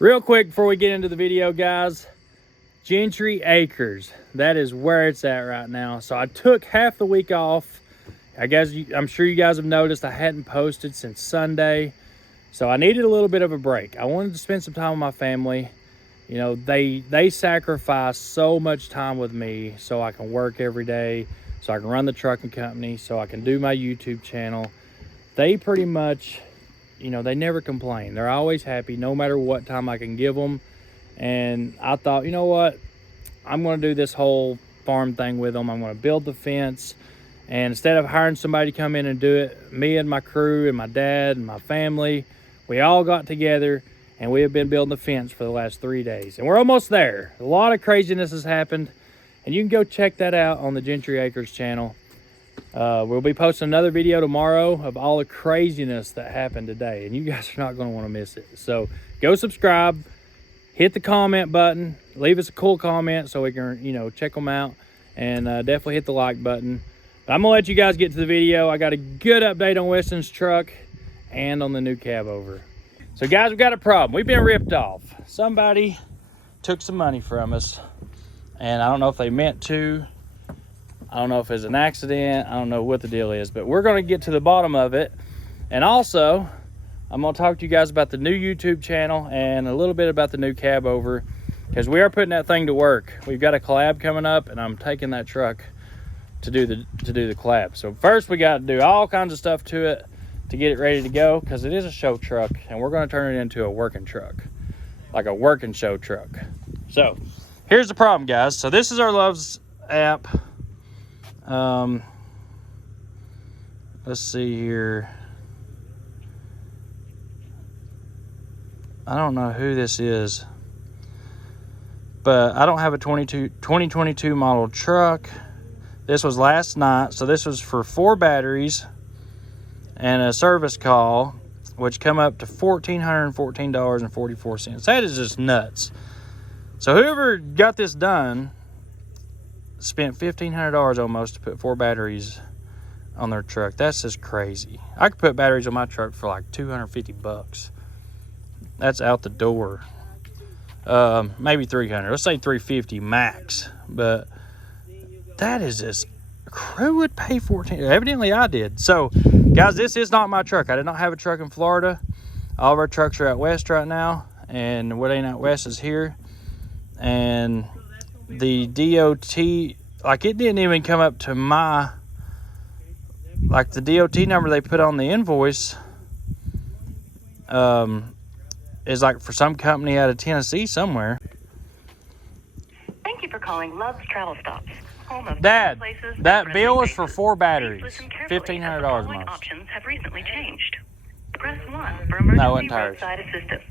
Real quick before we get into the video, guys, Gentry Acres, that is where it's at right now. So I took half the week off. I guess I'm sure you guys have noticed I hadn't posted since Sunday. So I needed a little bit of a break. I wanted to spend some time with my family. You know, they sacrifice so much time with me so I can work every day, so I can run the trucking company, so I can do my YouTube channel. They pretty much, you know, they never complain. They're always happy no matter what time I can give them. And I thought, you know what? I'm going to do this whole farm thing with them. I'm going to build the fence. And instead of hiring somebody to come in and do it, me and my crew and my dad and my family, we all got together and we have been building the fence for the last 3 days. And we're almost there. A lot of craziness has happened. And you can go check that out on the Gentry Acres channel. We'll be posting another video tomorrow of all the craziness that happened today. And you guys are not going to want to miss it. So go subscribe. Hit the comment button. Leave us a cool comment so we can, you know, check them out. And definitely hit the like button. But I'm going to let you guys get to the video. I got a good update on Weston's truck and on the new Cabover. So guys, we've got a problem. We've been ripped off. Somebody took some money from us. And I don't know if they meant to. I don't know if it's an accident. I don't know what the deal is. But we're going to get to the bottom of it. And also, I'm going to talk to you guys about the new YouTube channel and a little bit about the new Cabover, because we are putting that thing to work. We've got a collab coming up, and I'm taking that truck to do the collab. So first, we got to do all kinds of stuff to it to get it ready to go, because it is a show truck, and we're going to turn it into a working truck, like a working show truck. So here's the problem, guys. So this is our Loves app. Let's see here. I don't know who this is, but I don't have a 2022 model truck. This was last night, so this was for 4 batteries and a service call, which come up to $1,414.44. That is just nuts. So whoever got this done spent $1,500 almost to put 4 batteries on their truck. That's just crazy. I could put batteries on my truck for like $250. That's out the door. Maybe 300. Let's say 350 max. But that is just, who would pay 14? Evidently I did. So guys, this is not my truck. I did not have a truck in Florida. All of our trucks are out west right now, and what ain't out west is here. And the DOT, like, it didn't even come up to my, like, the DOT number they put on the invoice is like for some company out of Tennessee somewhere. Thank you for calling Love's Travel Stops. Dad, that bill is for 4 batteries. $1,500 most. Options have recently changed. Press 1 for emergency roadside assistance.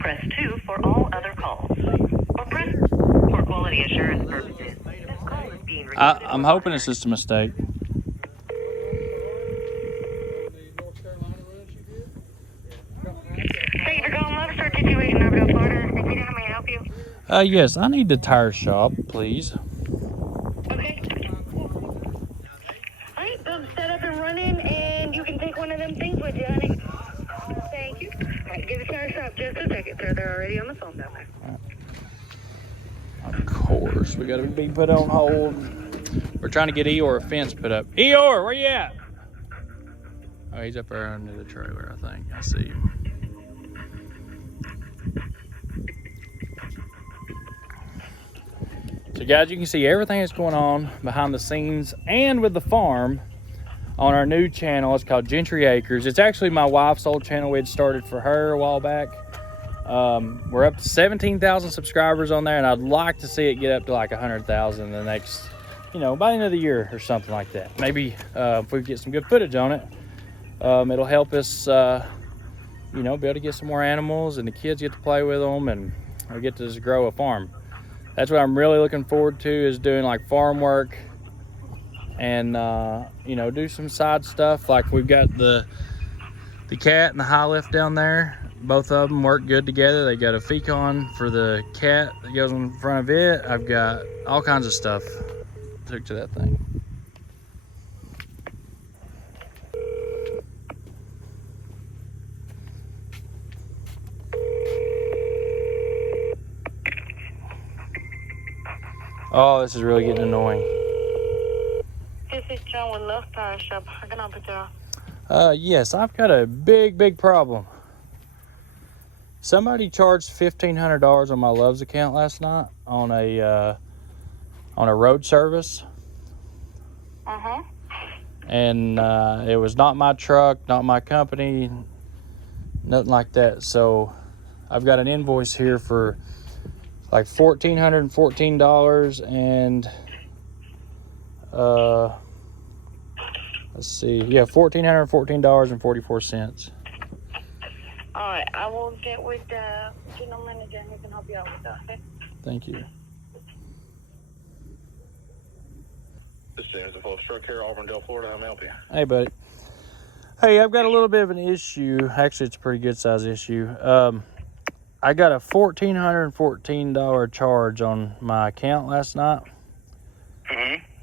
Press 2 for all other calls. Or press for quality assurance purposes. This call is being recorded. I'm hoping it's just a mistake. Thank you for calling Love's Store 228 in Abbeville, Florida. How may I help you? Yes, I need the tire shop, please. Okay. Alright, set up and running, and you can take one of them things with you, honey. Thank you. Alright, give the tire shop just a second, sir. They're already on the phone down there. Of course, we gotta be put on hold. We're trying to get Eeyore a fence put up. Eeyore, where you at? Oh, he's up there under the trailer, I think. I see him. So guys, you can see everything that's going on behind the scenes and with the farm on our new channel. It's called Gentry Acres. It's actually my wife's old channel we had started for her a while back. We're up to 17,000 subscribers on there, and I'd like to see it get up to like 100,000 the next, you know, by the end of the year or something like that. Maybe if we get some good footage on it, it'll help us, you know, be able to get some more animals, and the kids get to play with them, and we get to just grow a farm. That's what I'm really looking forward to, is doing like farm work and, you know, do some side stuff. Like we've got the cat and the high lift down there. Both of them work good together. They got a Fecon for the cat that goes in front of it. I've got all kinds of stuff took to that thing. Oh, this is really getting annoying. This is John with Love Tire Shop. How can I help you? Yes, I've got a big problem. Somebody charged $1,500 on my Love's account last night on a road service. And it was not my truck, not my company, nothing like that. So I've got an invoice here for like $1,414 and let's see, yeah, $1,414.44. All right, I will get with the general manager and he can help you out with that, okay? Thank you. This is the Full Truck here, Auburndale, Florida. How may I help you? Hey, buddy. Hey, I've got a little bit of an issue. Actually, it's a pretty good size issue. I got a $1,414 charge on my account last night.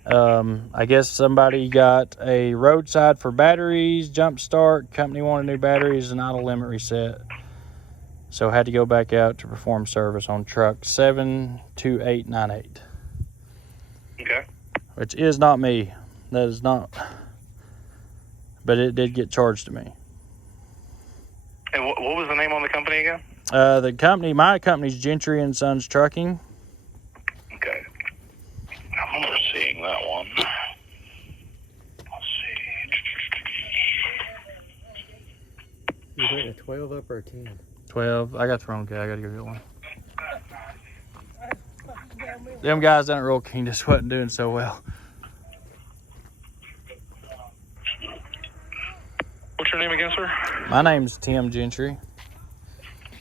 I guess somebody got a roadside for batteries, jump start, company wanted new batteries, and auto limit reset. So I had to go back out to perform service on truck 72898. Okay. Which is not me. That is not. But it did get charged to me. And what was the name on the company again? My company's Gentry and Sons Trucking. Okay. I remember seeing that one. Let's see. You putting a 12 up or a 10? 12. I got the wrong guy. I got to go get one. Them guys that real keen just wasn't doing so well. What's your name again, sir? My name's Tim Gentry.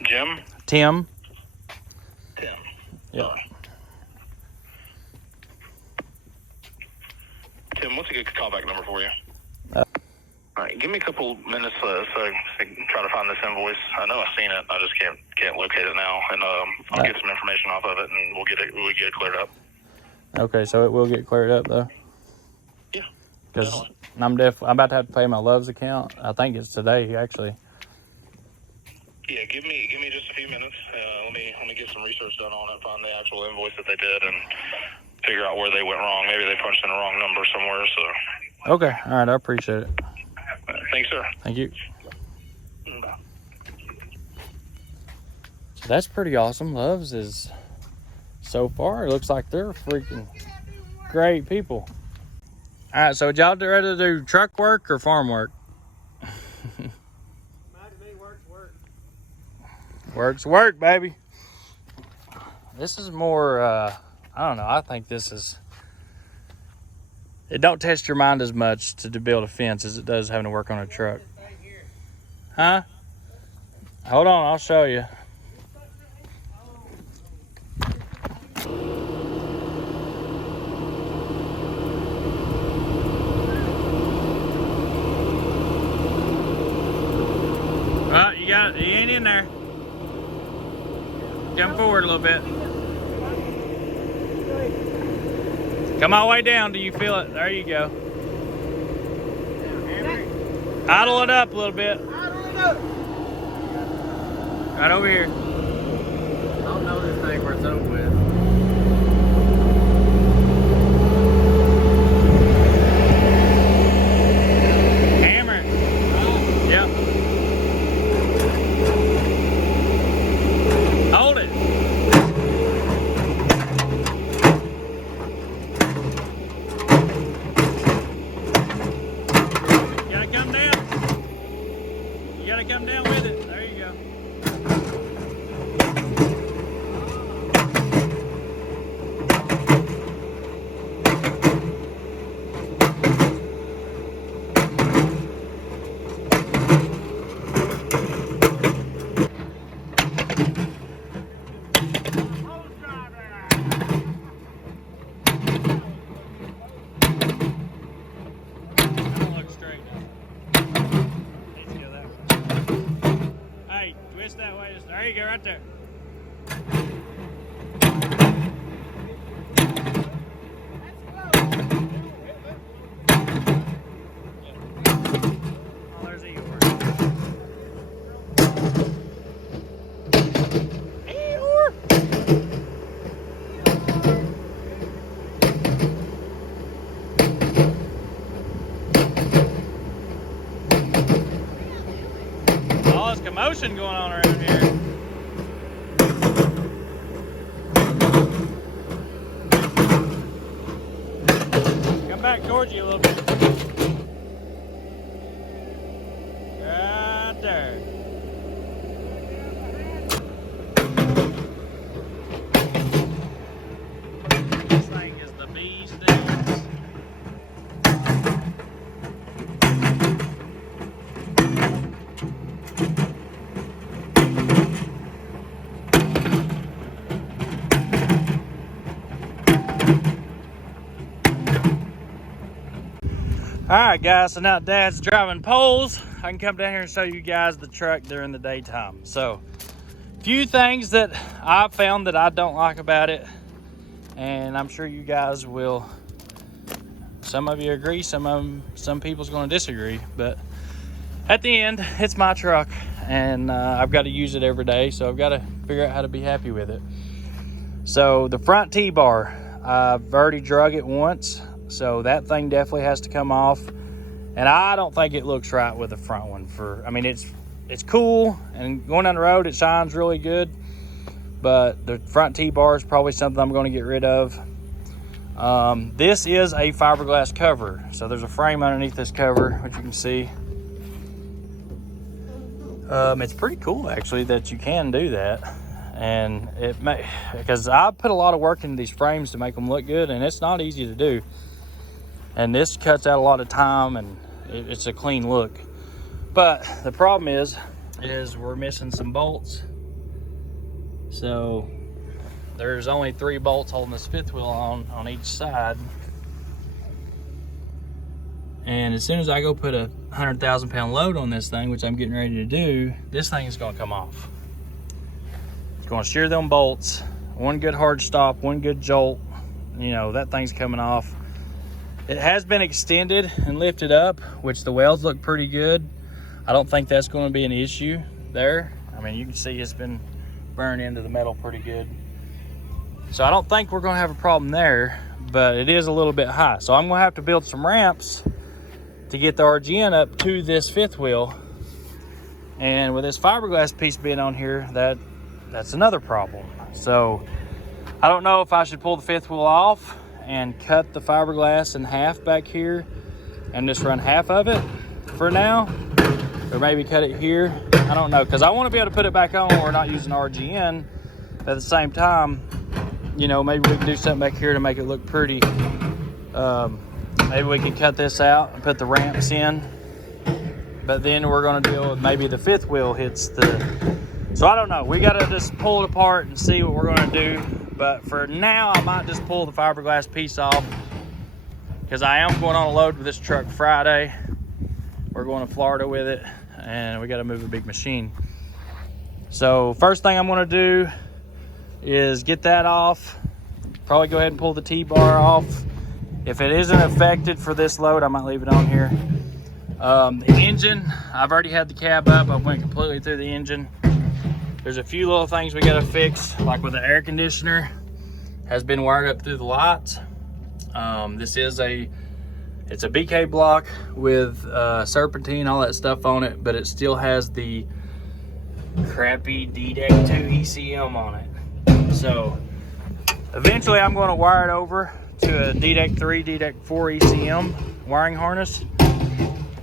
Jim? Tim. Tim. Yeah. Tim, what's a good callback number for you? All right, give me a couple minutes so I can try to find this invoice. I know I've seen it. I just can't locate it now, and I'll get some information off of it, and we'll get it cleared up. Okay, so it will get cleared up though. Yeah. Because I'm about to have to pay my Love's account. I think it's today actually. Yeah, give me just a few minutes. Let me get some research done on it, find the actual invoice that they did, and figure out where they went wrong. Maybe they punched in the wrong number somewhere. So. Okay. All right. I appreciate it. Thanks, sir. Thank you. Bye. So that's pretty awesome. Love's is so far. It looks like they're freaking great people. All right. So would y'all rather do truck work or farm work? Work's work, baby. This is more, I don't know, I think this is, it don't test your mind as much to build a fence as it does having to work on a truck. Huh? Hold on, I'll show you. Well, you ain't in there. Come forward a little bit. Come all the way down till you feel it. There you go. Idle it up a little bit. Right over here. I don't know this thing where it's over with. Hammer it. Yep. Hold it. You gotta come down. You gotta come down with it. There you go. That way. There you go, right there. Oh, there's Eeyore. Eeyore! towards you a little bit. Right there. This thing is the bee's knees. All right, guys, so now Dad's driving poles. I can come down here and show you guys the truck during the daytime. So, a few things that I've found that I don't like about it, and I'm sure you guys will. Some of you agree, some people's going to disagree, but at the end, it's my truck, and I've got to use it every day, so I've got to figure out how to be happy with it. So, the front T-bar, I've already drug it once. So that thing definitely has to come off, and I don't think it looks right with the front one. I mean, it's cool, and going down the road it shines really good, but the front T-bar is probably something I'm going to get rid of. This is a fiberglass cover, so there's a frame underneath this cover, which you can see. It's pretty cool actually that you can do that, and because I put a lot of work into these frames to make them look good, and it's not easy to do. And this cuts out a lot of time, and it's a clean look. But the problem is we're missing some bolts. So there's only 3 bolts holding this fifth wheel on each side. And as soon as I go put a 100,000 pound load on this thing, which I'm getting ready to do, this thing is gonna come off. It's gonna shear them bolts. One good hard stop, one good jolt, you know, that thing's coming off. It has been extended and lifted up, which the welds look pretty good. I don't think that's going to be an issue there. I mean, you can see it's been burned into the metal pretty good. So I don't think we're going to have a problem there, but it is a little bit high. So I'm going to have to build some ramps to get the RGN up to this fifth wheel. And with this fiberglass piece being on here, that's another problem. So I don't know if I should pull the fifth wheel off and cut the fiberglass in half back here and just run half of it for now, or maybe cut it here. I don't know, because I want to be able to put it back on when we're not using RGN. But at the same time, you know, maybe we can do something back here to make it look pretty. Maybe we can cut this out and put the ramps in, but then we're going to deal with maybe the fifth wheel hits so I don't know. We got to just pull it apart and see what we're going to do. But for now, I might just pull the fiberglass piece off, because I am going on a load with this truck Friday. We're going to Florida with it, and we got to move a big machine. So first thing I'm going to do is get that off. Probably go ahead and pull the T-bar off. If it isn't affected for this load, I might leave it on here. The engine, I've already had the cab up. I went completely through the engine. There's a few little things we got to fix, like with the air conditioner, has been wired up through the lights. This is it's a BK block with serpentine, all that stuff on it, but it still has the crappy D-Deck 2 ECM on it. So eventually I'm going to wire it over to a D-Deck 3, D-Deck 4 ECM wiring harness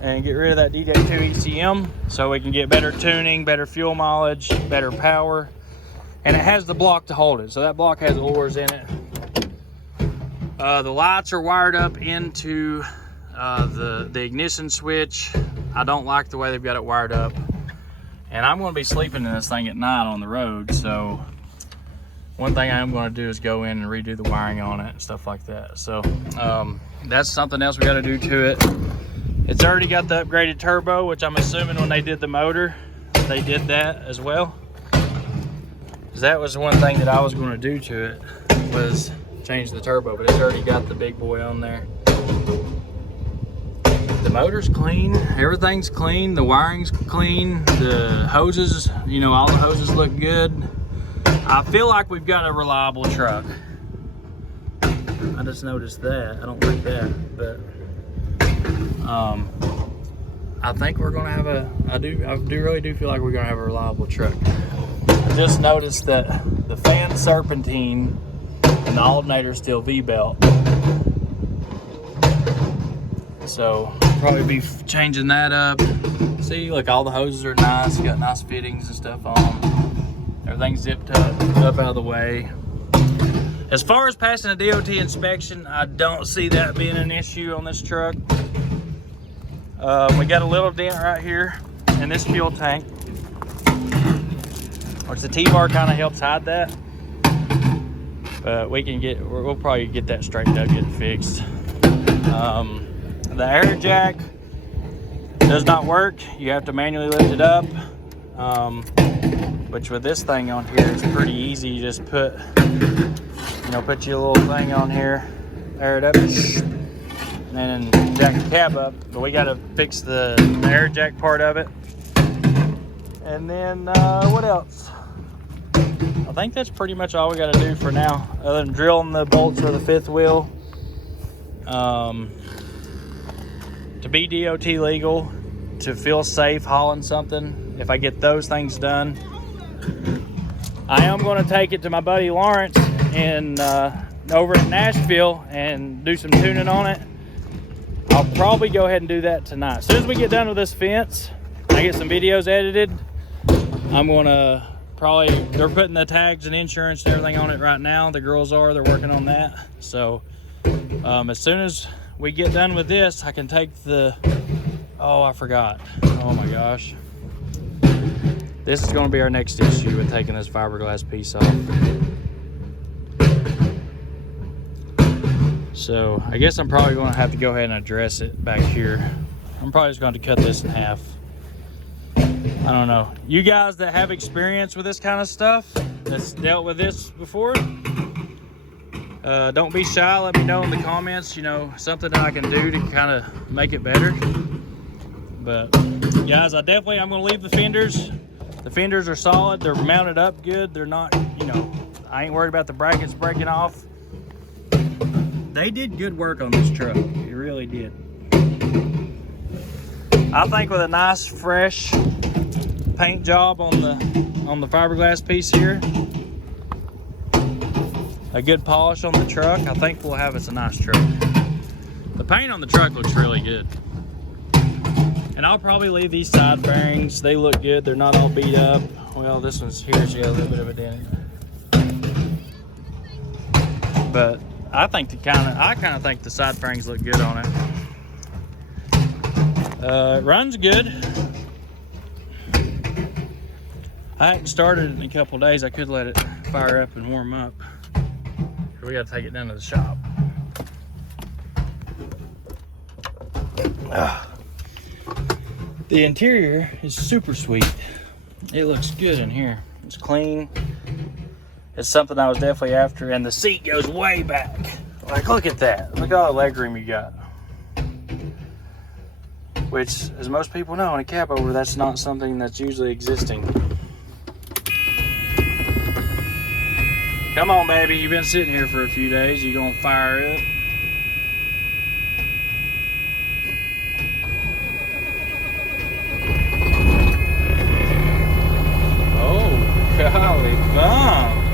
and get rid of that D-Deck 2 ECM so we can get better tuning, better fuel mileage, better power. And it has the block to hold it, so that block has oars in it. The lights are wired up into the ignition switch. I don't like the way they've got it wired up. And I'm going to be sleeping in this thing at night on the road, so one thing I am going to do is go in and redo the wiring on it and stuff like that. So that's something else we got to do to it. It's already got the upgraded turbo, which I'm assuming when they did the motor, they did that as well. Because that was one thing that I was going to do to it, was change the turbo, but it's already got the big boy on there. The motor's clean, everything's clean, the wiring's clean, the hoses, you know, all the hoses look good. I feel like we've got a reliable truck. I just noticed that. I don't like that, but I think we're gonna have I really do feel like we're gonna have a reliable truck. I just noticed that the fan serpentine and the alternator's still V-belt. So probably be changing that up. See, look, all the hoses are nice. Got nice fittings and stuff on them. Everything's zipped up out of the way. As far as passing a DOT inspection, I don't see that being an issue on this truck. We got a little dent right here in this fuel tank, which the T-bar kind of helps hide that. But we'll probably get that straightened up, get it fixed. The air jack does not work. You have to manually lift it up. Which with this thing on here, it's pretty easy. You just put your little thing on here, air it up, and then jack the cab up. But we got to fix the air jack part of it. And then what else? I think that's pretty much all we got to do for now, other than drilling the bolts for the fifth wheel. To be DOT legal, to feel safe hauling something, if I get those things done, I am going to take it to my buddy Lawrence over in Nashville and do some tuning on it. I'll probably go ahead and do that tonight. As soon as we get done with this fence, I get some videos edited, I'm going to they're putting the tags and insurance and everything on it right now. The girls they're working on that. So as soon as we get done with this, I can take I forgot. Oh my gosh. This is going to be our next issue with taking this fiberglass piece off. So I guess I'm probably going to have to go ahead and address it back here. I'm probably just going to cut this in half. I don't know. You guys that have experience with this kind of stuff, that's dealt with this before, don't be shy. Let me know in the comments, something that I can do to kind of make it better. But guys, I'm going to leave the fenders. The fenders are solid. They're mounted up good. They're not, I ain't worried about the brackets breaking off. They did good work on this truck. It really did. I think with a nice fresh paint job on the fiberglass piece here, a good polish on the truck, I think we'll have us a nice truck. The paint on the truck looks really good. And I'll probably leave these side bearings. They look good. They're not all beat up. Well, this one's here's got a little bit of a dent. But I kind of think the side bearings look good on it. It runs good. I hadn't started it in a couple days. I could let it fire up and warm up. We got to take it down to the shop. The interior is super sweet. It looks good in here. It's clean. It's something I was definitely after. And the seat goes way back. Like, look at that. Look at all the leg room you got. Which, as most people know, in a Cabover, that's not something that's usually existing. Come on, baby. You've been sitting here for a few days. You gonna fire it? Oh, golly bum.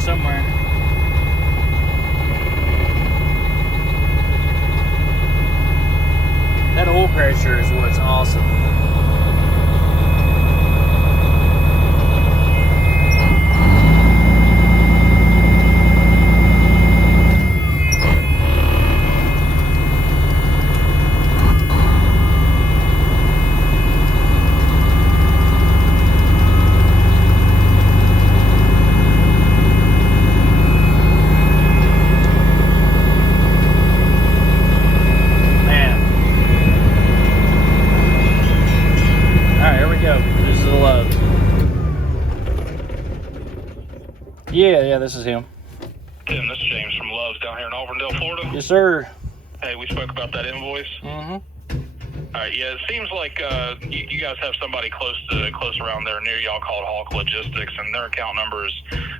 Somewhere. That oil pressure is what's awesome. Yeah, this is him. Tim, this is James from Love's down here in Auburndale, Florida. Yes, sir. Hey, we spoke about that invoice. Mm-hmm. All right, yeah, it seems like you guys have somebody close around there near y'all called Hawk Logistics, and their account number is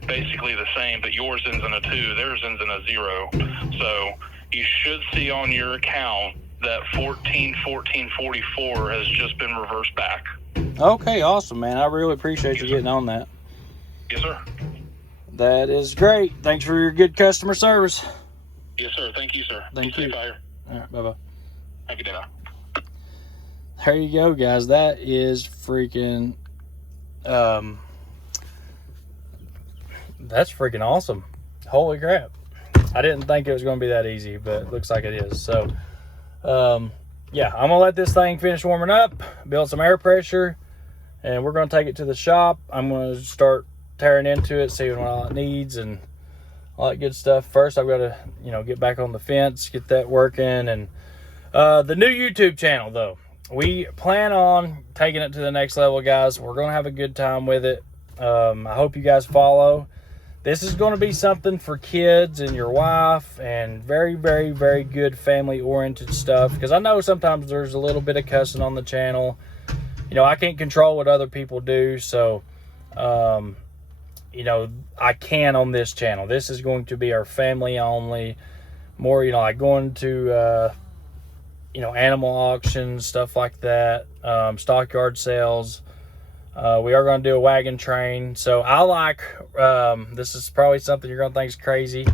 basically the same, but yours ends in a 2, theirs ends in a 0. So you should see on your account that 141444 has just been reversed back. Okay, awesome, man. I really appreciate you getting on that. Yes, sir. That is great. Thanks for your good customer service. Yes, sir. Thank you, sir. Thank you. Safe out here. All right, bye-bye. Have a good day now. There you go, guys. That is freaking, that's freaking awesome. Holy crap. I didn't think it was going to be that easy, but it looks like it is. So, yeah, I'm going to let this thing finish warming up, build some air pressure, and we're going to take it to the shop. I'm going to start tearing into it, seeing what all it needs and all that good stuff. First, I've got to, get back on the fence, get that working. And the new YouTube channel, though, we plan on taking it to the next level, guys. We're going to have a good time with it. I hope you guys follow. This is going to be something for kids and your wife, and very, very, very good family-oriented stuff. Because I know sometimes there's a little bit of cussing on the channel. I can't control what other people do, so, I can on this channel. This is going to be our family-only, more, like going to, animal auctions, stuff like that, stockyard sales. We are going to do a wagon train. So I like, this is probably something you're going to think is crazy.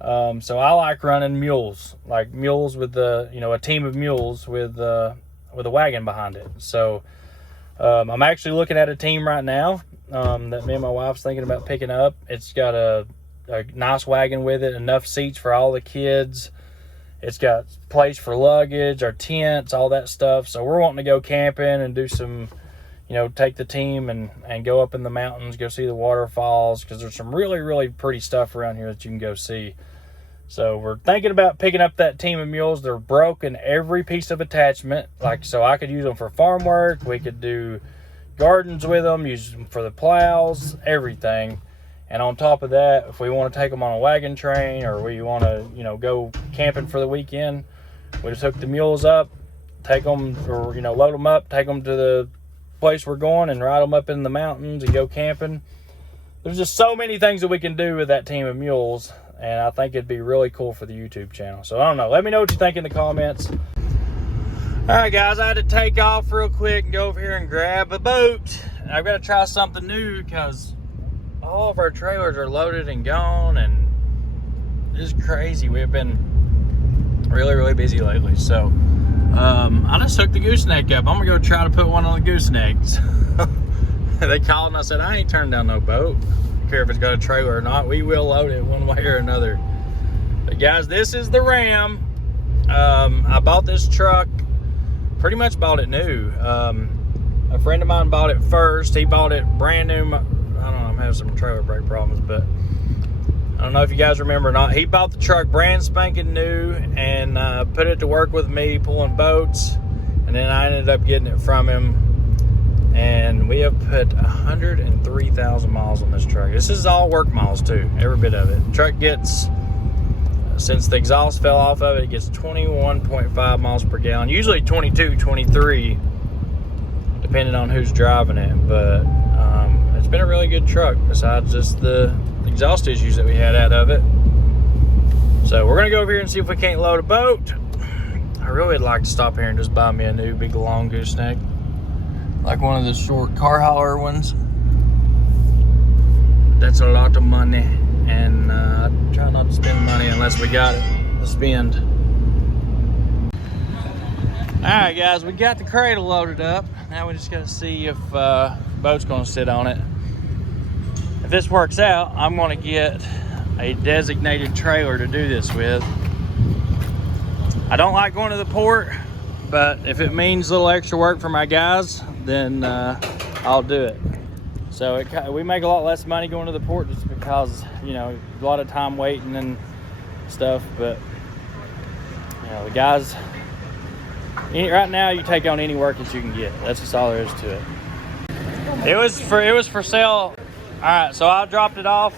So I like running mules, like mules with a team of mules with a wagon behind it. So I'm actually looking at a team right now that me and my wife's thinking about picking up. It's got a nice wagon with it, enough seats for all the kids. It's got place for luggage, our tents, all that stuff. So we're wanting to go camping and do some, take the team and go up in the mountains, go see the waterfalls, because there's some really, really pretty stuff around here that you can go see. So we're thinking about picking up that team of mules. They're broken every piece of attachment. So I could use them for farm work. We could do gardens with them, use them for the plows, everything. And on top of that, if we want to take them on a wagon train, or we want to, go camping for the weekend, we just hook the mules up, take them, or, load them up, take them to the place we're going and ride them up in the mountains and go camping. There's just so many things that we can do with that team of mules, and I think it'd be really cool for the YouTube channel. So I don't know. Let me know what you think in the comments. All right, guys, I had to take off real quick and go over here and grab a boat. I've got to try something new because all of our trailers are loaded and gone, and it's crazy. We've been really, really busy lately. So I just hooked the gooseneck up. I'm gonna go try to put one on the goosenecks. They called and I said, I ain't turning down no boat. I don't care if it's got a trailer or not. We will load it one way or another. But guys, this is the Ram. I bought this truck, pretty much bought it new. A friend of mine bought it first. He bought it brand new. I don't know, I'm having some trailer brake problems, but I don't know if you guys remember or not. He bought the truck brand spanking new and put it to work with me pulling boats, and then I ended up getting it from him, and we have put 103,000 miles on this truck. This is all work miles too, every bit of it. The truck gets, since the exhaust fell off of it, it gets 21.5 miles per gallon, usually 22, 23, depending on who's driving it. But it's been a really good truck, besides just the exhaust issues that we had out of it. So we're gonna go over here and see if we can't load a boat. I really would like to stop here and just buy me a new big long gooseneck, like one of the short car hauler ones. That's a lot of money, and I try not to spend money unless we got it to spend. All right, guys, we got the cradle loaded up. Now we just gotta see if boat's gonna sit on it. If this works out, I'm gonna get a designated trailer to do this with. I don't like going to the port, but if it means a little extra work for my guys, then I'll do it. So we make a lot less money going to the port just because, a lot of time waiting and stuff. But, the guys, right now you take on any work that you can get. That's just all there is to it. It was for sale. All right, so I dropped it off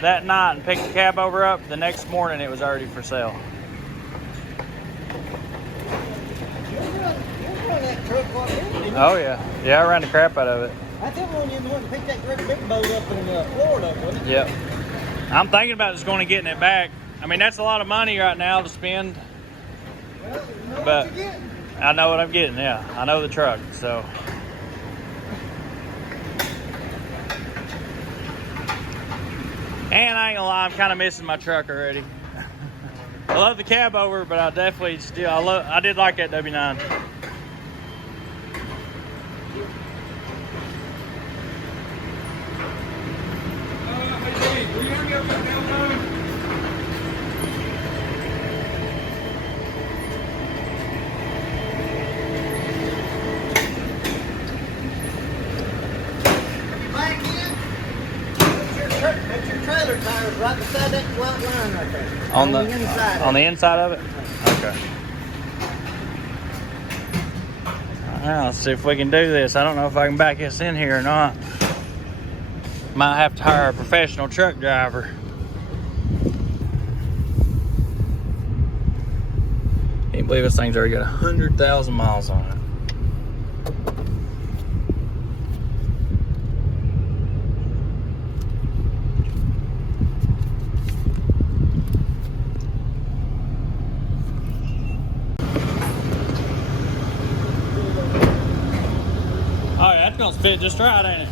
that night and picked the Cabover up. The next morning it was already for sale. Oh yeah, I ran the crap out of it. I think when you went to pick that great big boat up in Florida, wasn't it? Yep. I'm thinking about just going and getting it back. I mean, that's a lot of money right now to spend. Well, you know But what you're getting. I know what I'm getting, yeah. I know the truck, so. And I ain't gonna lie, I'm kind of missing my truck already. I love the Cabover, but I definitely still, I did like that W9. Back in. Put your trailer tires right beside that white line right there. On the inside. on the inside of it? Okay. Alright, let's see if we can do this. I don't know if I can back this in here or not. Might have to hire a professional truck driver. Can't believe this thing's already got 100,000 miles on it. Oh yeah, that's gonna fit just right, ain't it?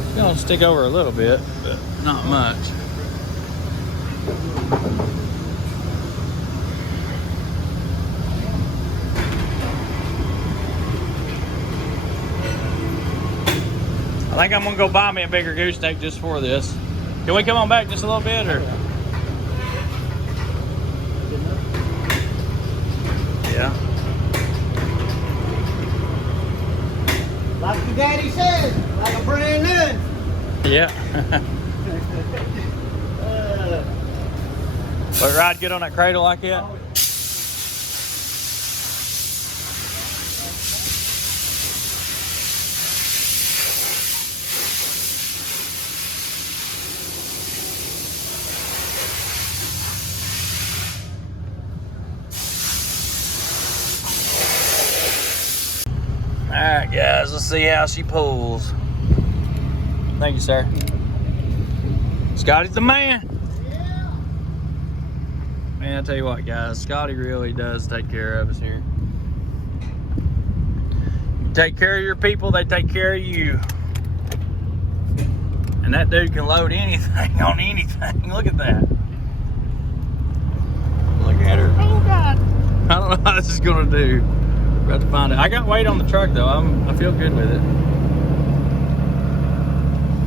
It's gonna stick over a little bit, but not much. I think I'm gonna go buy me a bigger gooseneck just for this. Can we come on back just a little bit, or? Yeah. Like your daddy said, like a brand new. Yeah. But ride good on that cradle like that? Alright guys, let's see how she pulls. Thank you, sir. Scotty's the man. Yeah. Man, I tell you what guys, Scotty really does take care of us here. You take care of your people, they take care of you. And that dude can load anything on anything. Look at that. Look at her. Oh God. I don't know how this is gonna do. We're about to find it. I got weight on the truck though. I feel good with it.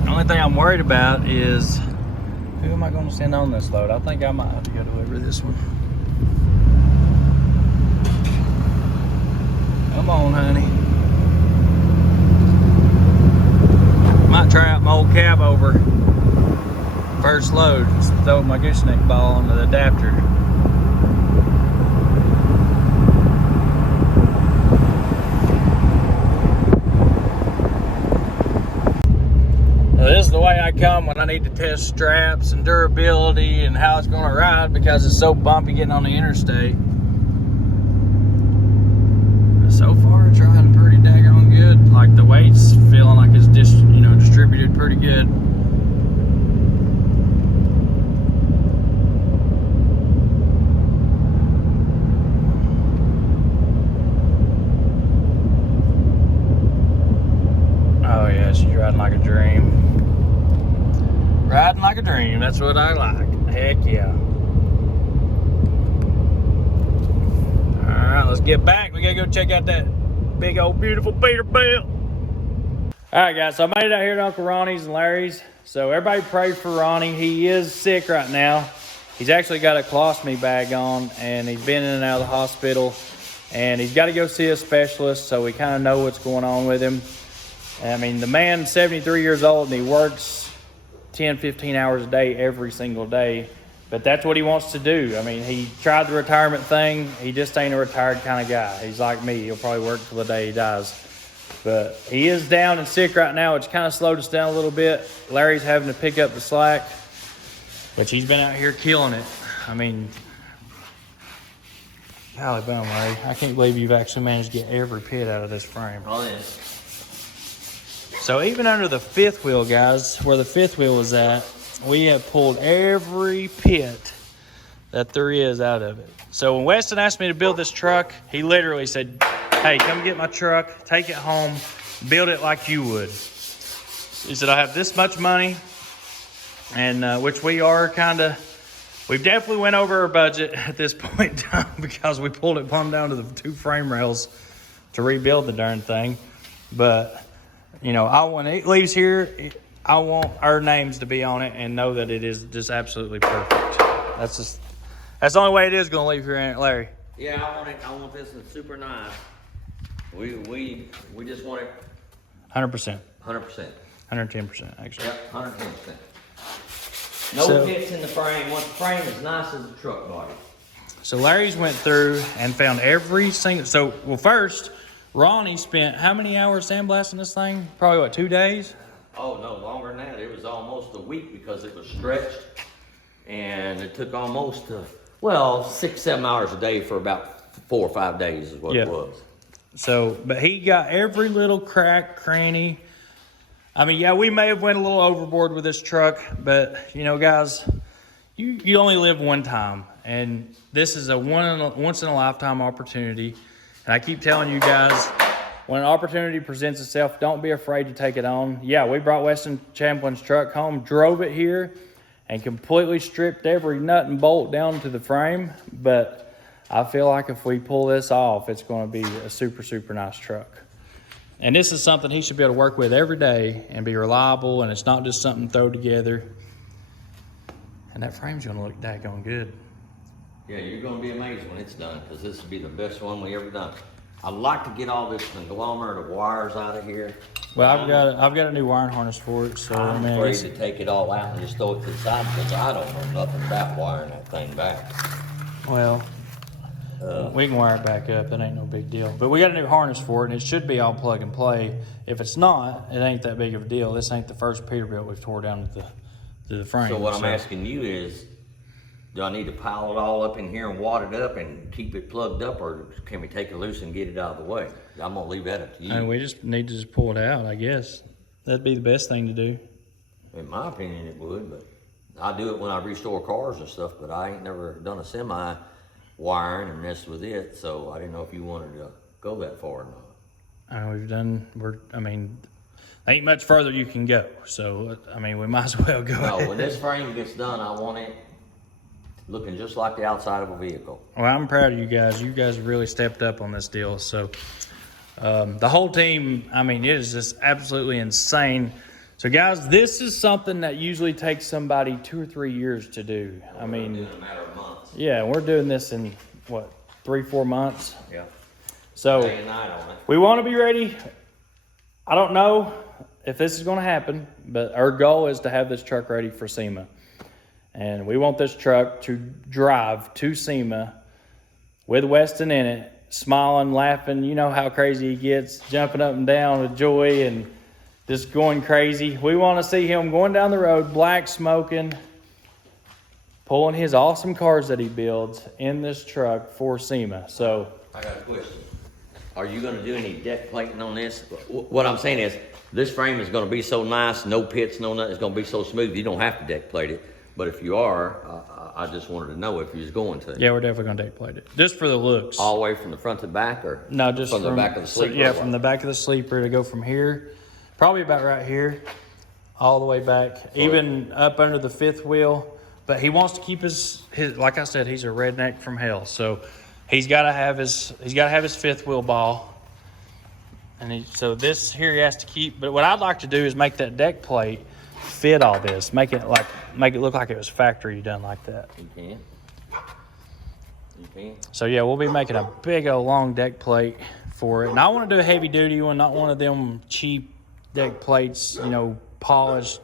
The only thing I'm worried about is who am I going to send on this load? I think I might have to go deliver this one. Come on, honey. Might try out my old Cabover first load. Just throw my gooseneck ball on the adapter. This is the way I come when I need to test straps and durability and how it's going to ride because it's so bumpy getting on the interstate. So far it's riding pretty daggone good. Like the weight's feeling like it's distributed pretty good. Oh yeah, she's riding like a dream. Riding like a dream, that's what I like. Heck yeah. Alright, let's get back. We gotta go check out that big old beautiful Peterbilt. Alright guys, so I made it out here to Uncle Ronnie's and Larry's. So everybody pray for Ronnie. He is sick right now. He's actually got a colostomy bag on and he's been in and out of the hospital. And he's got to go see a specialist, so we kind of know what's going on with him. I mean, the man's 73 years old and he works 10, 15 hours a day every single day. But that's what he wants to do. I mean, he tried the retirement thing. He just ain't a retired kind of guy. He's like me. He'll probably work till the day he dies. But he is down and sick right now, which kind of slowed us down a little bit. Larry's having to pick up the slack, but he's been out here killing it. I mean, golly bum, Larry. I can't believe you've actually managed to get every pit out of this frame. Oh, yeah. So even under the fifth wheel, guys, where the fifth wheel was at, we have pulled every pit that there is out of it. So when Weston asked me to build this truck, he literally said, hey, come get my truck, take it home, build it like you would. He said, I have this much money, and which we are we've definitely went over our budget at this point in time because we pulled it plumb down to the 2 frame rails to rebuild the darn thing. But, you know, when it leaves here, I want our names to be on it and know that it is just absolutely perfect. That's the only way it is going to leave here, ain't it, Larry? Yeah, I want this one super nice. We just want it 100%. 100%. 110%, actually. Yep, 110%. No hits in the frame. Once the frame is nice as the truck body. So Larry's went through and found every single. So, well, first, Ronnie spent how many hours sandblasting this thing? Probably, 2 days? Oh, no, longer than that. It was almost a week because it was stretched. And it took almost, 6-7 hours a day for about 4 or 5 days is what it was. So, but he got every little crack, cranny. I mean, yeah, we may have went a little overboard with this truck, but, you know, guys, you only live one time. And this is a once-in-a-lifetime opportunity. And I keep telling you guys, when an opportunity presents itself, don't be afraid to take it on. Yeah, we brought Weston Champlin's truck home, drove it here, and completely stripped every nut and bolt down to the frame. But I feel like if we pull this off, it's going to be a super, super nice truck. And this is something he should be able to work with every day and be reliable, and it's not just something thrown together. And that frame's going to look daggone good. Yeah, you're going to be amazed when it's done because this will be the best one we ever done. I'd like to get all this conglomerate of wires out of here. Well, I've got a new wiring harness for it, so I'm afraid to take it all out and just throw it to the side because I don't know nothing about wiring that thing back. Well, we can wire it back up. It ain't no big deal. But we got a new harness for it, and it should be all plug and play. If it's not, it ain't that big of a deal. This ain't the first Peterbilt we've tore down to the frame. So what I'm asking you is, do I need to pile it all up in here and wad it up and keep it plugged up, or can we take it loose and get it out of the way? I'm gonna leave that up to you. And we just need to just pull it out, I guess. That'd be the best thing to do. In my opinion, it would, but I do it when I restore cars and stuff, but I ain't never done a semi wiring and messed with it, so I didn't know if you wanted to go that far or not. Ain't much further you can go, so, we might as well go ahead. When this frame gets done, I want it looking just like the outside of a vehicle. Well, I'm proud of you guys. You guys really stepped up on this deal, so the whole team, it is just absolutely insane. So, guys, this is something that usually takes somebody 2 or 3 years to do. We're doing it in a matter of months. Yeah, we're doing this in, 3-4 months? Yeah. So, Day and night on it. We want to be ready. I don't know if this is going to happen, but our goal is to have this truck ready for SEMA. And we want this truck to drive to SEMA with Weston in it, smiling, laughing. You know how crazy he gets, jumping up and down with joy and just going crazy. We want to see him going down the road, black smoking, pulling his awesome cars that he builds in this truck for SEMA. So I got a question. Are you going to do any deck plating on this? What I'm saying is, this frame is going to be so nice, no pits, no nothing. It's going to be so smooth, you don't have to deck plate it. But if you are, I just wanted to know if you was going to. Yeah, we're definitely going to deck plate it. Just for the looks. All the way from the front to the back, or no, just from the back of the sleeper? Yeah, from the back of the sleeper to go from here, probably about right here, all the way back, even up under the fifth wheel. But he wants to keep his like I said, he's a redneck from hell. So he's got to have his fifth wheel ball. And so this here he has to keep. But what I'd like to do is make that deck plate fit all this, make it look like it was factory done like that. You can. So yeah, we'll be making a big old long deck plate for it. And I want to do a heavy duty one, not one of them cheap deck plates, polished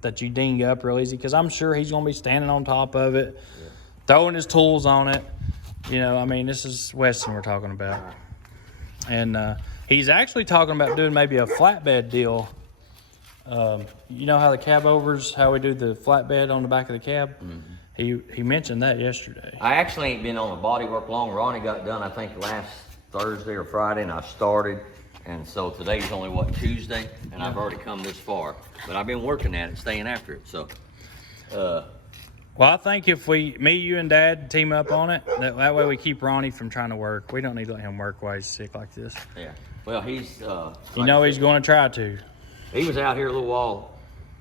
that you ding up real easy, because I'm sure he's going to be standing on top of it, throwing his tools on it. This is Weston we're talking about. And he's actually talking about doing maybe a flatbed deal. You know how the Cabovers, how we do the flatbed on the back of the cab? Mm-hmm. He mentioned that yesterday. I actually ain't been on the bodywork long. Ronnie got done, I think, last Thursday or Friday, and I started. And so today's only, what, Tuesday? And I've already come this far. But I've been working at it, staying after it, so. Well, I think if me, you, and Dad team up on it, that way we keep Ronnie from trying to work. We don't need to let him work while he's sick like this. Yeah. Well, he's, You know he's going to try to. he was out here a little while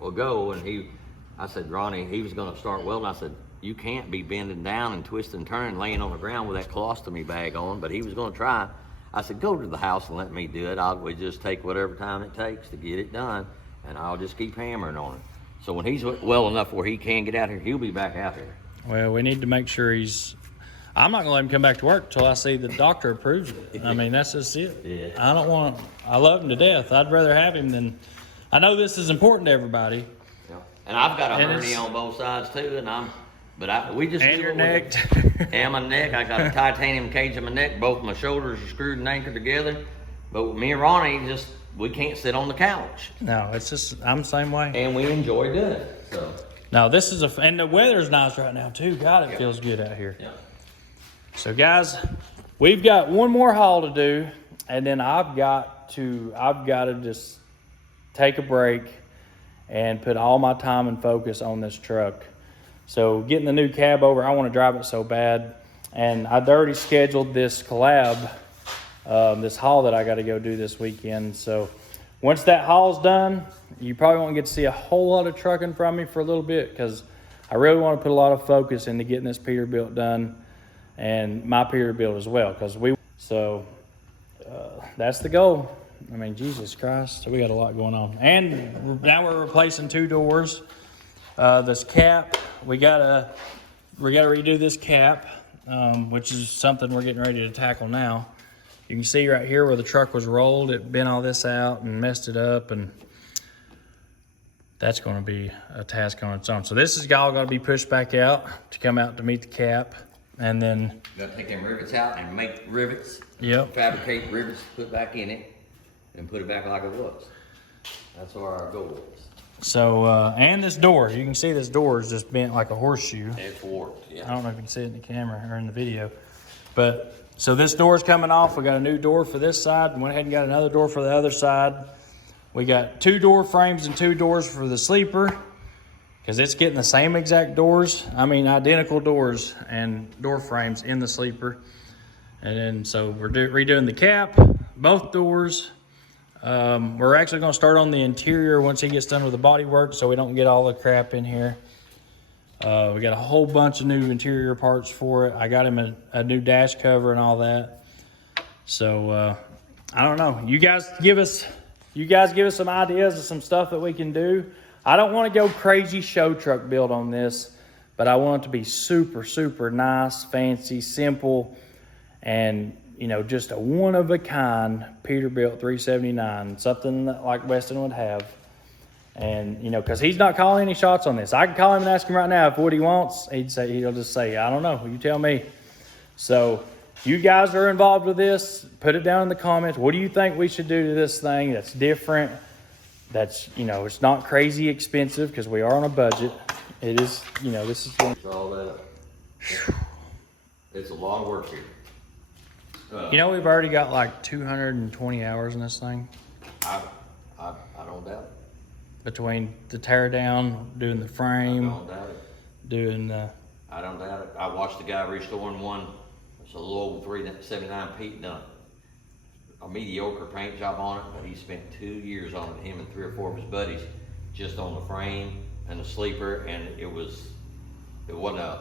ago, and I said, Ronnie, he was going to start welding. I said, you can't be bending down and twisting and turning, laying on the ground with that colostomy bag on, but he was going to try. I said, go to the house and let me do it. We just take whatever time it takes to get it done, and I'll just keep hammering on it. So when he's well enough where he can get out here, he'll be back out here. Well, we need to make sure I'm not going to let him come back to work until I see the doctor approves it. I mean, that's just it. Yeah. I love him to death. I'd rather have him than, I know this is important to everybody. Yeah. And I've got a hernia on both sides too, we just And your neck. And my neck, I got a titanium cage in my neck. Both my shoulders are screwed and anchored together. But with me and Ronnie, we can't sit on the couch. No, it's just, I'm the same way. And we enjoy doing it, so. No, this is and the weather's nice right now too. God, it feels good out here. Yeah. So guys, we've got one more haul to do, and then I've got to just take a break and put all my time and focus on this truck. So getting the new Cabover, I want to drive it so bad, and I'd already scheduled this collab, this haul that I got to go do this weekend. So once that haul's done, you probably won't get to see a whole lot of trucking from me for a little bit, because I really want to put a lot of focus into getting this Peterbilt done and my Peterbilt as well, that's the goal. I mean, Jesus Christ, we got a lot going on. And now we're replacing 2 doors. This cap, we gotta redo this cap, which is something we're getting ready to tackle now. You can see right here where the truck was rolled, it bent all this out and messed it up, and that's going to be a task on its own. So this is all got to be pushed back out to come out to meet the cap, and then You gotta take them rivets out and make rivets. Yep. Fabricate rivets, put back in it, and put it back like it was. That's what our goal is. so and this door, you can see this door is just bent like a horseshoe. It's warped, yeah. I don't know if you can see it in the camera or in the video, but so this door's coming off. We got a new door for this side, and went ahead and got another door for the other side. We got 2 door frames and 2 doors for the sleeper, because it's getting the same exact doors. I mean, identical doors and door frames in the sleeper. And then so we're redoing the cap, both doors. We're actually going to start on the interior once he gets done with the body work, so we don't get all the crap in here. We got a whole bunch of new interior parts for it. I got him a new dash cover and all that. So I don't know. You guys give us some ideas of some stuff that we can do. I don't want to go crazy show truck build on this, but I want it to be super, super nice, fancy, simple, and just a one-of-a-kind Peterbilt 379, something that like Weston would have. And, because he's not calling any shots on this. I can call him and ask him right now if what he wants. He'll just say, I don't know, you tell me. So you guys are involved with this. Put it down in the comments. What do you think we should do to this thing that's different? That's, it's not crazy expensive, because we are on a budget. It is, this is one. It's all that. It's a lot of work here. We've already got like 220 hours in this thing. I don't doubt it. Between the tear down, doing the frame, I don't doubt it. doing the... I don't doubt it. I watched the guy restoring one. It's a little old 379 Pete done a mediocre paint job on it, but he spent 2 years on it, him and 3 or 4 of his buddies, just on the frame and the sleeper, and it was a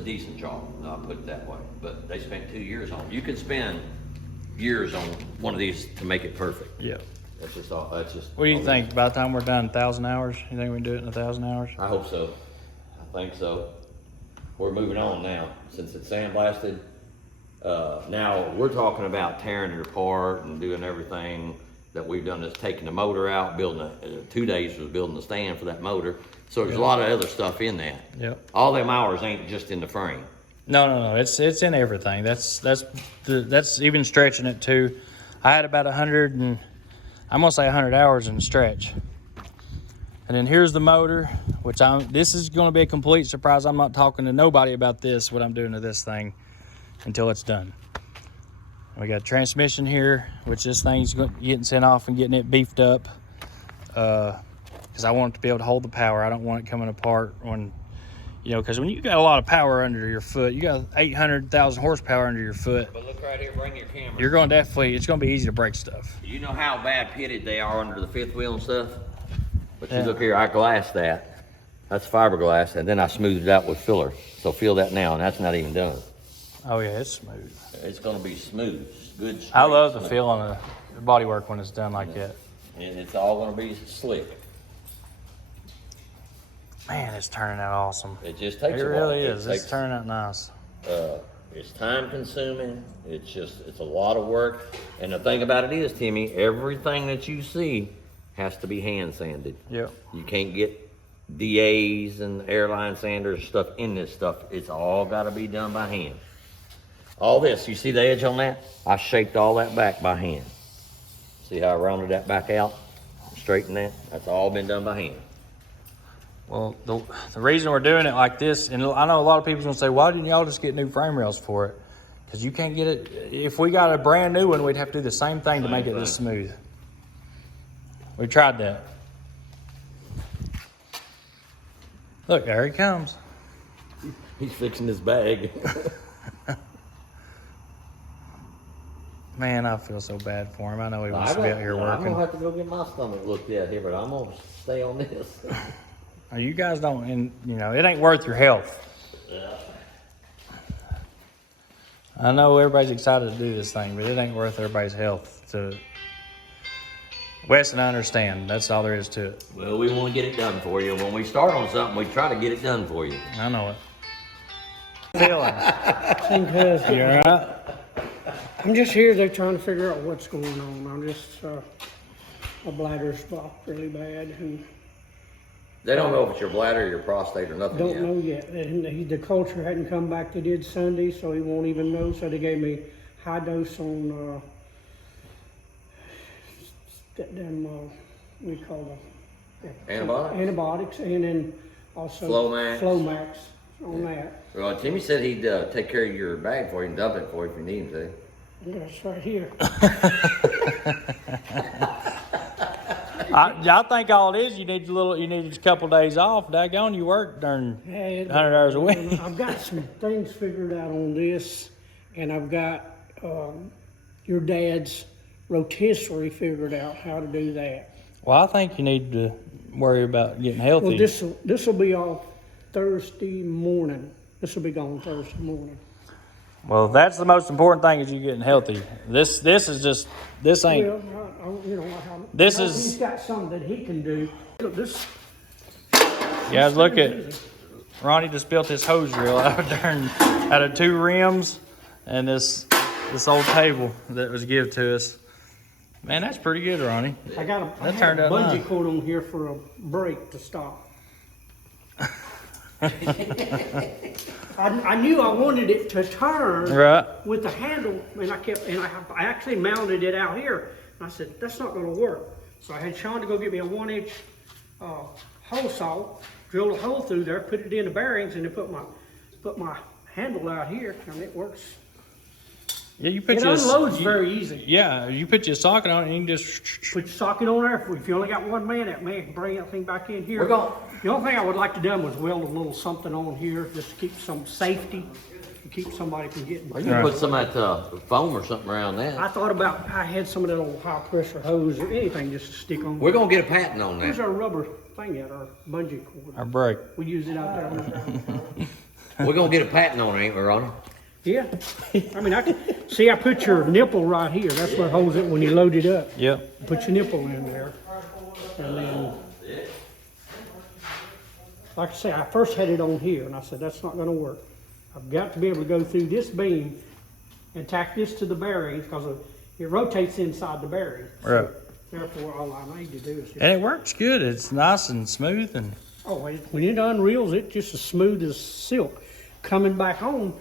decent job, I'll put it that way. But they spent 2 years on it. You could spend years on one of these to make it perfect. Yeah. That's just all. That's just. What do you think? By the time we're done, 1,000 hours? You think we can do it in 1,000 hours? I hope so. I think so. We're moving on now, since it's sandblasted. Now we're talking about tearing it apart and doing everything that we've done. Is taking the motor out, building 2 days was building the stand for that motor. So there's a lot of other stuff in that. Yep. All them hours ain't just in the frame. No. It's in everything. That's even stretching it too. I had about 100 hours in the stretch. And then here's the motor, which this is going to be a complete surprise. I'm not talking to nobody about this, what I'm doing to this thing, until it's done. We got transmission here, which this thing's getting sent off and getting it beefed up. Because I want it to be able to hold the power. I don't want it coming apart when, you know, because when you got a lot of power under your foot, you got 800,000 horsepower under your foot. But look right here, bring your camera. You're going to definitely, it's going to be easy to break stuff. You know how bad pitted they are under the fifth wheel and stuff? But you look here, I glassed that. That's fiberglass, and then I smoothed it out with filler. So feel that now, and that's not even done. Oh yeah, it's smooth. It's gonna be smooth, good. I love the smooth. feeling of the bodywork when it's done like that. And it's all gonna be slick. Man, it's turning out awesome. It just takes It a while. really is. It's turning out nice. It's time consuming. It's a lot of work. And the thing about it is, Timmy, everything that you see has to be hand sanded. Yep. You can't get DAs and airline sanders stuff in this stuff. It's all got to be done by hand. All this, you see the edge on that? I shaped all that back by hand. See how I rounded that back out? Straightened that? That's all been done by hand. Well, the reason we're doing it like this, and I know a lot of people's gonna say, why didn't y'all just get new frame rails for it? Because you can't get it. If we got a brand new one, we'd have to do the same thing to make it this smooth. We tried that. Look, there he comes. He's fixing his bag. Man, I feel so bad for him. I know he wants to be out here I'm working. gonna have to go get my stomach looked at here, but I'm gonna stay on this. You guys don't, and you know, it ain't worth your health. Yeah. I know everybody's excited to do this thing, but it ain't worth everybody's health. Weston, I understand. That's all there is to it. Well, we want to get it done for you. When we start on something, we try to get it done for you. I know it. Feeling. You all right? I'm just here. They're trying to figure out what's going on. I'm just, my bladder's blocked really bad and They don't know if it's your bladder, your prostate, or nothing don't yet. know yet. And the culture hadn't come back. They did Sunday, so he won't even know. So they gave me high dose on, we call them Antibiotics? and then also Flomax on that. Well, Timmy said he'd take care of your bag for you and dump it for you if you need him to. That's right here. I think all it is, you need a couple days off. Daggone, you work during 100 hours a week. I've got some things figured out on this, and I've got your dad's rotisserie figured out how to do that. Well, I think you need to worry about getting healthy. Well, this will be off Thursday morning. This will be gone Thursday morning. Well, that's the most important thing is you getting healthy. This ain't. Well, he's got something that he can do. Look, this. You guys, look at Ronnie just built this hose reel out of 2 rims and this old table that was given to us. Man, that's pretty good, Ronnie. I got a turned out bungee nice. cord on here for a brake to stop. I knew I wanted it to turn Right. with the handle, and I actually mounted it out here. And I said, that's not going to work. So I had Sean to go get me a 1-inch hole saw, drill a hole through there, put it in the bearings, and then put my handle out here, and it works. Yeah, you put It unloads very easy. Yeah, you put your socket on it and you can just. Put your socket on there. If you only got one man, that man can bring that thing back in here. The only thing I would like to do was weld a little something on here just to keep some safety, to keep somebody from getting. Or you can put some of that foam or something around that. I had some of that old high pressure hose or anything just to stick on. We're going to get a patent on Where's that. our rubber thing at, our bungee cord? Our brake. We use it out there on the ground. We're going to get a patent on it, ain't we, Ronnie? Yeah. I mean, I put your nipple right here. That's what holds it when you load it up. Yep. Put your nipple in there. And then, like I say, I first had it on here, and I said, that's not going to work. I've got to be able to go through this beam and tack this to the bearings because it rotates inside the bearing. Right. Therefore, all I need to do is just... And it works good. It's nice and smooth and. Oh, when it unreels, it's just as smooth as silk. Coming back on...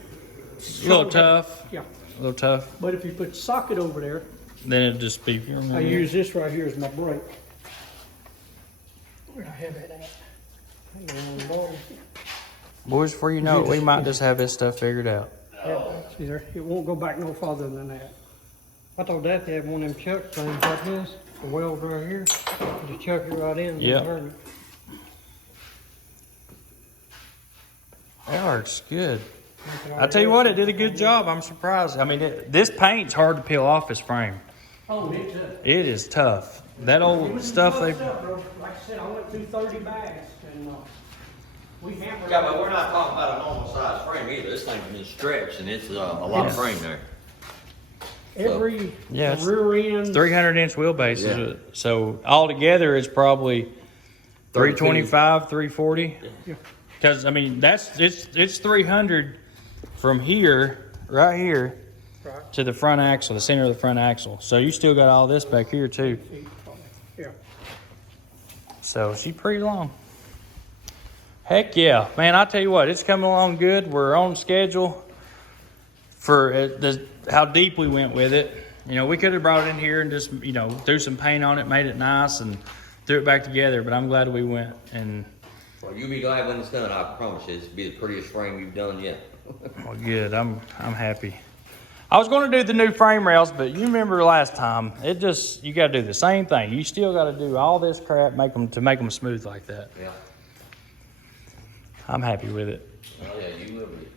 A little tough. Yeah. A little tough. But if you put the socket over there, Then it'll just be. I use this right here as my brake. Where do I have it at? Hang on the bottom. Boys, before you know it, we might just have this stuff figured out. Yeah, see there, it won't go back no farther than that. I thought Dad had one of them chuck things like this, the weld right here. Just chuck it right in and Yep. turn it. That works good. I tell you what, it did a good job. I'm surprised. I mean, this paint's hard to peel off this frame. Oh, me too. It is tough. That old stuff they. Like I said, I went through 30 bags and we hammered. Yeah, but we're not talking about a normal size frame either. This thing's been stretched and it's a lot of frame there. Every Yeah, the rear end. 300-inch wheelbase. Yeah. So altogether, it's probably 325, 340. Yeah. Because I mean, it's 300 from here, right here, Right. to the front axle, the center of the front axle. So you still got all this back here too. Yeah. So she's pretty long. Heck yeah, man! I tell you what, it's coming along good. We're on schedule for how deep we went with it. You know, we could have brought it in here and just, you know, threw some paint on it, made it nice, and threw it back together. But I'm glad we went. And Well, you'll be glad when it's done. I promise you, it'll be the prettiest frame you've done yet. well, good. I'm happy. I was going to do the new frame rails, but you remember last time, you got to do the same thing. You still got to do all this crap, make them smooth like that. Yeah. I'm happy with it. Oh yeah, you will be.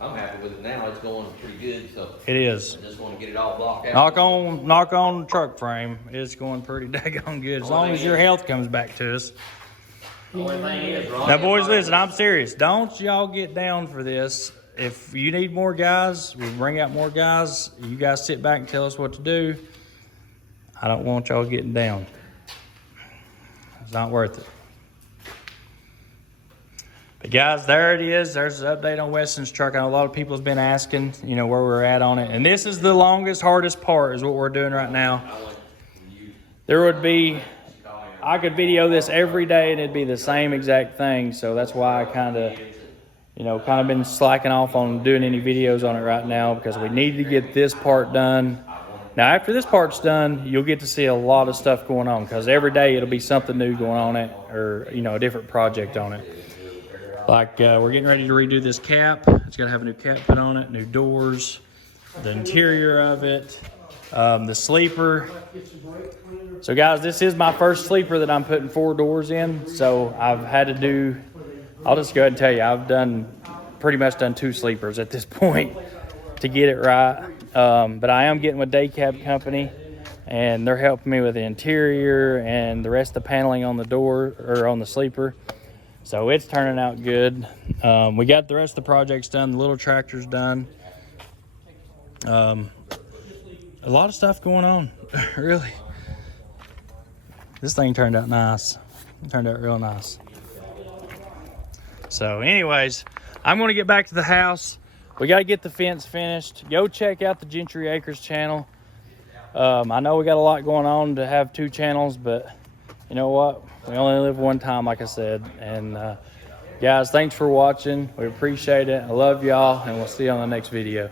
I'm happy with it now. It's going pretty good, so It is. I just want to get it all blocked out. Knock on truck frame. It's going pretty daggone good. As long as your health comes back to us. Only thing is, Ron, Now, boys, listen, I'm serious. Don't y'all get down for this. If you need more guys, we'll bring out more guys. You guys sit back and tell us what to do. I don't want y'all getting down. It's not worth it. But guys, there it is. There's an update on Weston's truck. I know a lot of people have been asking, you know, where we're at on it. And this is the longest, hardest part is what we're doing right now. There would be, I could video this every day and it'd be the same exact thing. So that's why I kind of been slacking off on doing any videos on it right now, because we need to get this part done. Now, after this part's done, you'll get to see a lot of stuff going on, because every day it'll be something new going on it, or, you know, a different project on it. Like, we're getting ready to redo this cap. It's got to have a new cap put on it, new doors, the interior of it, the sleeper. So, guys, this is my first sleeper that I'm putting 4 doors in. So, I've had to do, I'll just go ahead and tell you, I've pretty much done 2 sleepers at this point to get it right. But I am getting with Day Cab Company, and they're helping me with the interior and the rest of the paneling on the door, or on the sleeper. So it's turning out good. We got the rest of the projects done. The little tractor's done. A lot of stuff going on, really. This thing turned out nice. It turned out real nice. So anyways, I'm going to get back to the house. We got to get the fence finished. Go check out the Gentry Acres channel. I know we got a lot going on to have 2 channels, but you know what? We only live one time, like I said. And guys, thanks for watching. We appreciate it. I love y'all, and we'll see you on the next video.